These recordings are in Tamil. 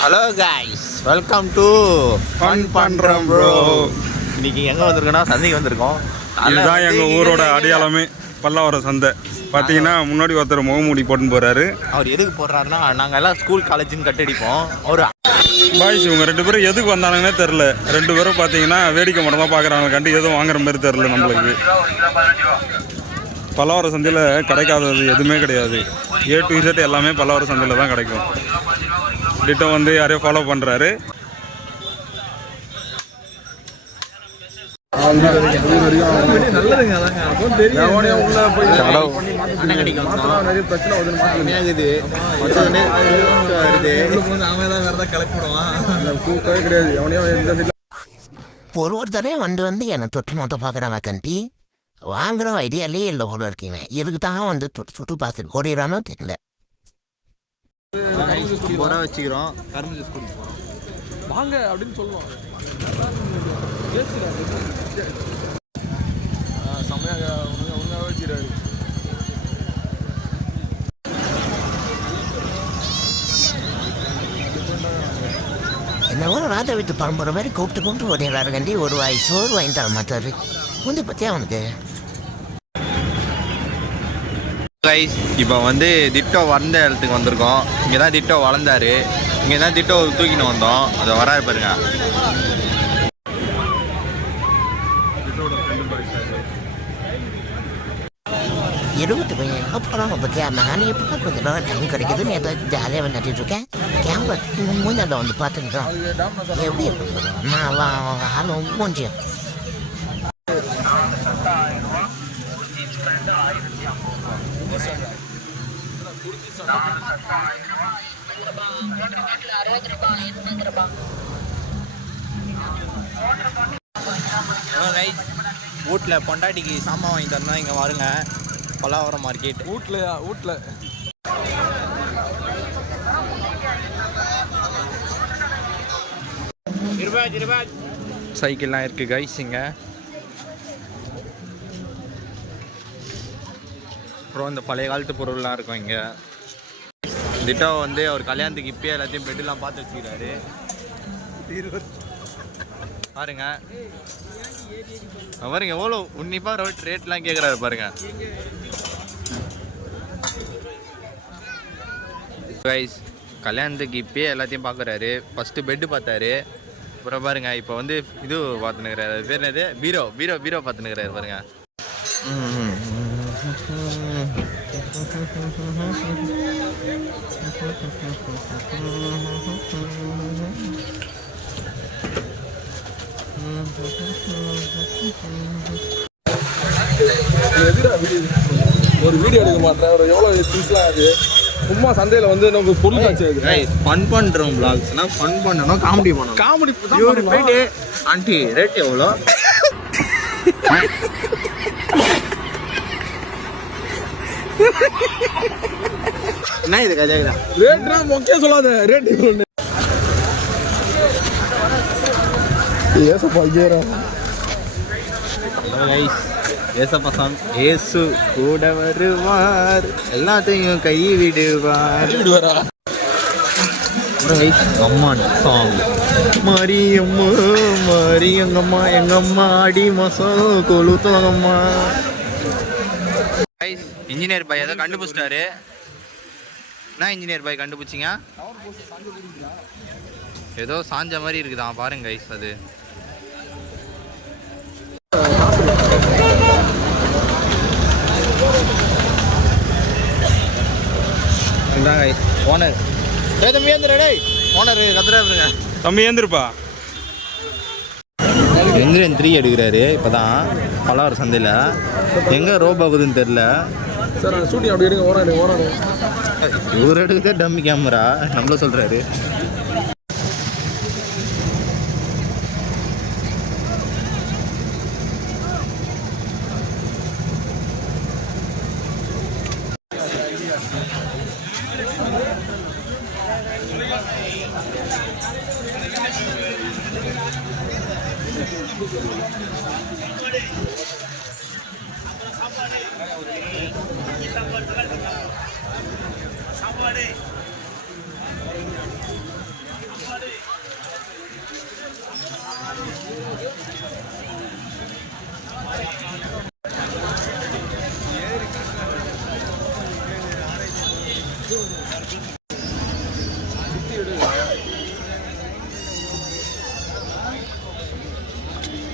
Hello guys, welcome to fun பண்றோம் ப்ரோ. இன்னைக்கு எங்க வந்திருக்கோம்னா சந்தைக்கு வந்திருக்கோம். இதுதான் எங்க ஊரோட அடையாளமே, பல்லாவரம் சந்தை. பார்த்தீங்கன்னா முன்னாடி ஒருத்தர் முகமூடி போட்டுன்னு போறாரு. அவர் எதுக்கு போடுறாருன்னா, நாங்கள் எல்லாம் ஸ்கூல் காலேஜுன்னு கட்டடிப்போம். அவர் பாய்ஸ் இவங்க 2 பேரும் எதுக்கு வந்தானுங்கன்னே தெரில. 2 பேரும் பார்த்தீங்கன்னா வேடிக்கை மட்டும் தான் பார்க்குறாங்க, கண்டு எதுவும் வாங்குற மாதிரி தெரில நம்மளுக்கு. பல்லாவரம் சந்தையில் கிடைக்காதது எதுவுமே கிடையாது. A to Z எல்லாமே பல்லாவரம் சந்தையில் தான் கிடைக்கும். டிட்டோ வந்து யாரையும் ஃபாலோ பண்ணுறாரு. ஒருத்தரே வந்து என்னை தொட்டு மொத்தம் பார்க்குறாங்க கண்டி வாங்குற ஐடியாலே இல்லை போல இருக்கீங்க. இதுக்கு தான் வந்து சுட்டு பார்த்துட்டு ஓடிடுறானோ தெரியல. வச்சுக்கிறோம், கரும்பு ஜூஸ் குடிப்போம் வாங்க அப்படின்னு சொல்லுவோம். செம்மையாக ஒழுங்காக வச்சுக்கிறாரு. என்னவோ ராஜா வீட்டு பரம்பரை மாதிரி கூப்பிட்டு ஓடிடுறாரு கண்டி. ஒரு வாய் சோறு வாங்கி தர மாட்டாரு. வந்து பற்றியா அவனுக்கு கைஸ். இப்போ வந்து திட்டோ வளர்ந்த இடத்துக்கு வந்திருக்கோம். இங்கே தான் திட்டோ வளர்ந்தாரு. இங்கே தான் திட்டோ தூக்கின்னு வந்தோம். அதை வராது பாருங்க. இருபத்து பையன் அப்புறம் பற்றியா நானே இப்போ கொஞ்சம் நேரம் டைம் கிடைக்குதுன்னு ஏதாவது ஜாலியாக விளையாடிட்டு இருக்கேன். கேமரா முன்னாடி வந்து பார்த்துக்கிட்டோம். எப்படி இருக்கு நான் ஆளும் மூஞ்சியம். வீட்டில் பொண்டாட்டிக்கு சாமான் வாங்கி தரணும். இங்கே வருங்க, பல்லாவரம் மார்க்கெட். வீட்டில் சைக்கிள்லாம் இருக்குது கைஸ். இங்கே அப்புறம் இந்த பழைய காலத்து பொருள்லாம் இருக்கும் இங்கே. திட்டோ வந்து அவர் கல்யாணத்துக்கு இப்பயே எல்லாத்தையும் பெட்டெல்லாம் பார்த்து வச்சுக்கிறாரு. பாருங்க பாருங்க எவ்வளோ உன்னிப்பாக ரேட்லாம் கேட்குறாரு பாருங்க கைஸ். கல்யாணத்துக்கு இப்பயே எல்லாத்தையும் பார்க்குறாரு. ஃபஸ்ட்டு பெட்டு பார்த்தாரு, அப்புறம் பாருங்க இப்போ வந்து இது பார்த்துன்னுக்கிறாரு. அது பேர் என்னது? பீரோ பார்த்துன்னுக்கிறாரு பாருங்க. ஒரு வீடியோ எடுக்க மாட்டேன். ஒரு எவ்வளோ திங்ஸ்லாம் அது சும்மா சந்தையில் வந்து நமக்கு பொருள் காட்சி ஃபன் பண்ணுறோம். பிளாக்ஸ்னா ஃபன் பண்ணணும், காமெடி பண்ணணும். காமெடி போயிட்டு ஆண்டி ரேட் எவ்வளோ? என்ன இது கஜா? ரேட்னா முக்கியம் சொல்லாத. ரேட் ஒன்று ஏசப்பா ஏசப்பா சாங். ஏசு கூட வருவார், எல்லாத்தையும் கை விடுவார். அம்மான் சாங். மாரி எங்கம்மா எங்கம்மா அடி மாசம் கொளுத்தவங்கம்மா. இன்ஜினியர் பாய் ஏதோ கண்டுபிடிச்சிட்டாரு. என்ன இன்ஜினியர் பாய் கண்டுபிடிச்சிங்க? ஏதோ சாஞ்ச மாதிரி இருக்குதான் பாருங்க கைஸ். அது ஓனர் தம்பி ஏந்திரடே. ஓனர் கத்துறாருங்க. தம்பி ஏந்திருப்பா. எந்திரன் 3 எடுக்கிறாரு இப்போதான் பல்லாவரம் சந்தையில். எங்கே ரோபாகுதுன்னு தெரில சார். ஷூட்டிங் அப்படி எடுங்க. ஓராடு இவர் எடுக்க டம்மி கேமரா நம்மள சொல்கிறாரு.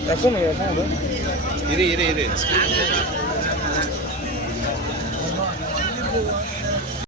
எஃப்எம் இரு